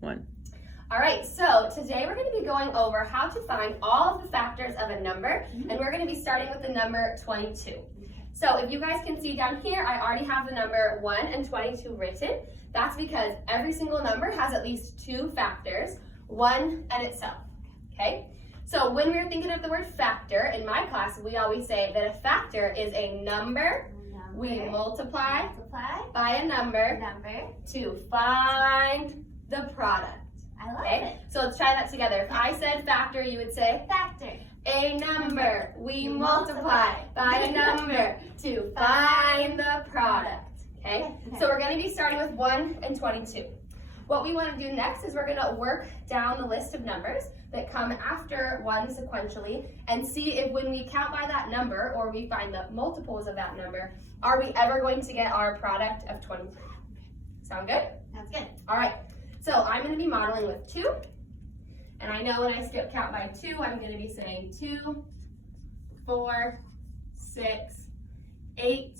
1. All right, so today we're going to be going over how to find all of the factors of a number, and we're going to be starting with the number 22. So if you guys can see down here, I already have the number 1 and 22 written. That's because every single number has at least 2 factors, 1 and itself, okay? So when we're thinking of the word factor, in my class, we always say that a factor is a number we multiply by a number to find the product. I love Okay, it. so let's try that together. If I said factor, you would say Factor. a number we multiply by a number to find the product. Okay, so we're going to be starting with 1 and 22. What we want to do next is we're going to work down the list of numbers that come after 1 sequentially and see if when we count by that number or we find the multiples of that number, are we ever going to get our product of 23? Sound good? That's good. All right. So I'm going to be modeling with 2, and I know when I skip count by 2, I'm going to be saying 2, 4, 6, 8,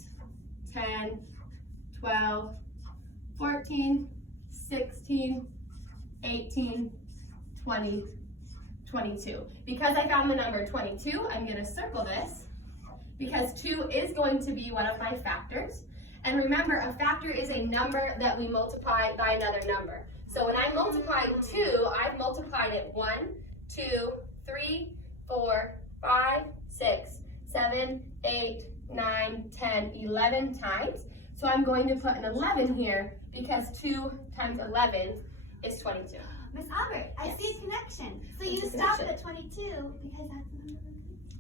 10, 12, 14, 16, 18, 20, 22. Because I found the number 22, I'm going to circle this because 2 is going to be one of my factors. And remember, a factor is a number that we multiply by another number. So when I multiply 2, I've multiplied it 1, 2, 3, 4, 5, 6, 7, 8, 9, 10, 11 times. So I'm going to put an 11 here because 2 times 11 is 22. Miss Albert, I see a connection. So you What's the stopped connection? at 22 because that's the number.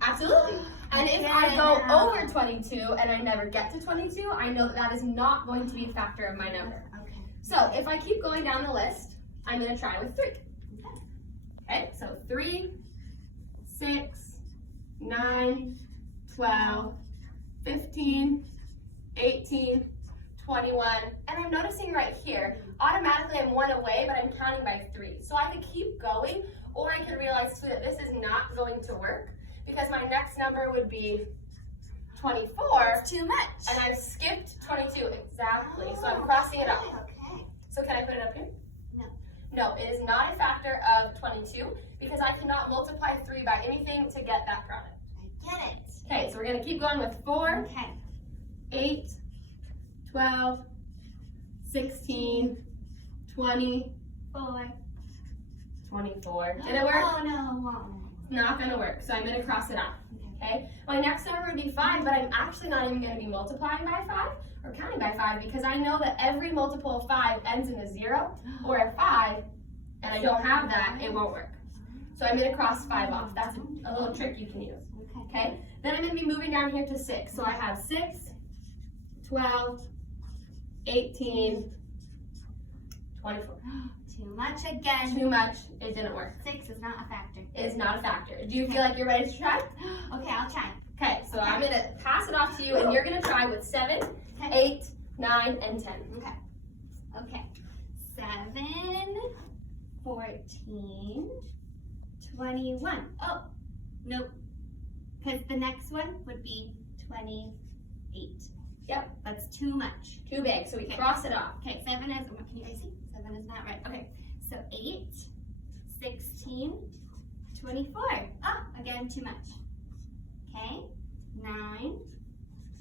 Absolutely. And if I go over 22 and I never get to 22, I know that that is not going to be a factor of my number. Okay. So if I keep going down the list, I'm going to try with 3. Okay, so 3, 6, 9, 12, 15, 18, 21, and I'm noticing right here, automatically I'm 1 away, but I'm counting by 3. So I could keep going, or I could realize too that this is not going to work because my next number would be 24. It's too much. And I've skipped 22, exactly, so I'm crossing it off. Okay. So can I put it up here? No. No, it is not a factor of 22 because I cannot multiply 3 by anything to get that product. I get it. Okay, so we're going to keep going with 4, Okay. 8, 12, 16, 20, 4. 24. Did it work? Oh no, won't. Not going to work, so I'm going to cross it off. Okay, my next number would be 5, but I'm actually not even going to be multiplying by 5 or counting by 5 because I know that every multiple of 5 ends in a 0 or a 5, and I don't have that, it won't work. So I'm going to cross 5 off. That's a little trick you can use. Okay, then I'm going to be moving down here to 6. So I have 6, 12, 18, 24. Too much again. Too much, it didn't work. 6 is not a factor. It is not a factor. Do you feel like you're ready to try? Okay, I'll try. Okay, so I'm going to pass it off to you, and you're going to try with 7, 8, 9, and 10. Okay. Okay. 7, 14, 21. Oh, nope. Because the next one would be 28. Yep. That's too much. Too big, so we Okay. cross it off. Okay, 7 is, can you guys see? 7 is not right. Okay, so 8, 16, 24. Oh, again, too much. Okay, 9,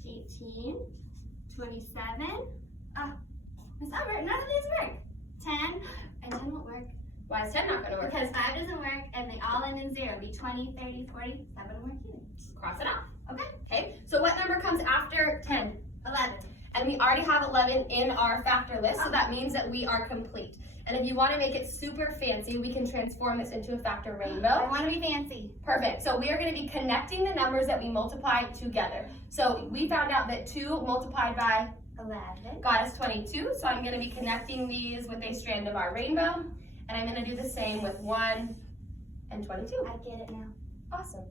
18, 27. Oh, Miss Albert, none of these work. 10, and 10 won't work. Why is 10 not going to work? Because 5 doesn't work, and they all end in 0. Be 20, 30, 40, that wouldn't work either. Cross it off. Okay, Okay, so what number comes after 10? 11. And we already have 11 in our factor list, so that means that we are complete. And if you want to make it super fancy, we can transform this into a factor I rainbow. want to be fancy. Perfect. So we are going to be connecting the numbers that we multiplied together. So we found out that 2 multiplied by 11. got us 22. So I'm going to be connecting these with a strand of our rainbow. And I'm going to do the same with 1 and 22. I get it now. Awesome.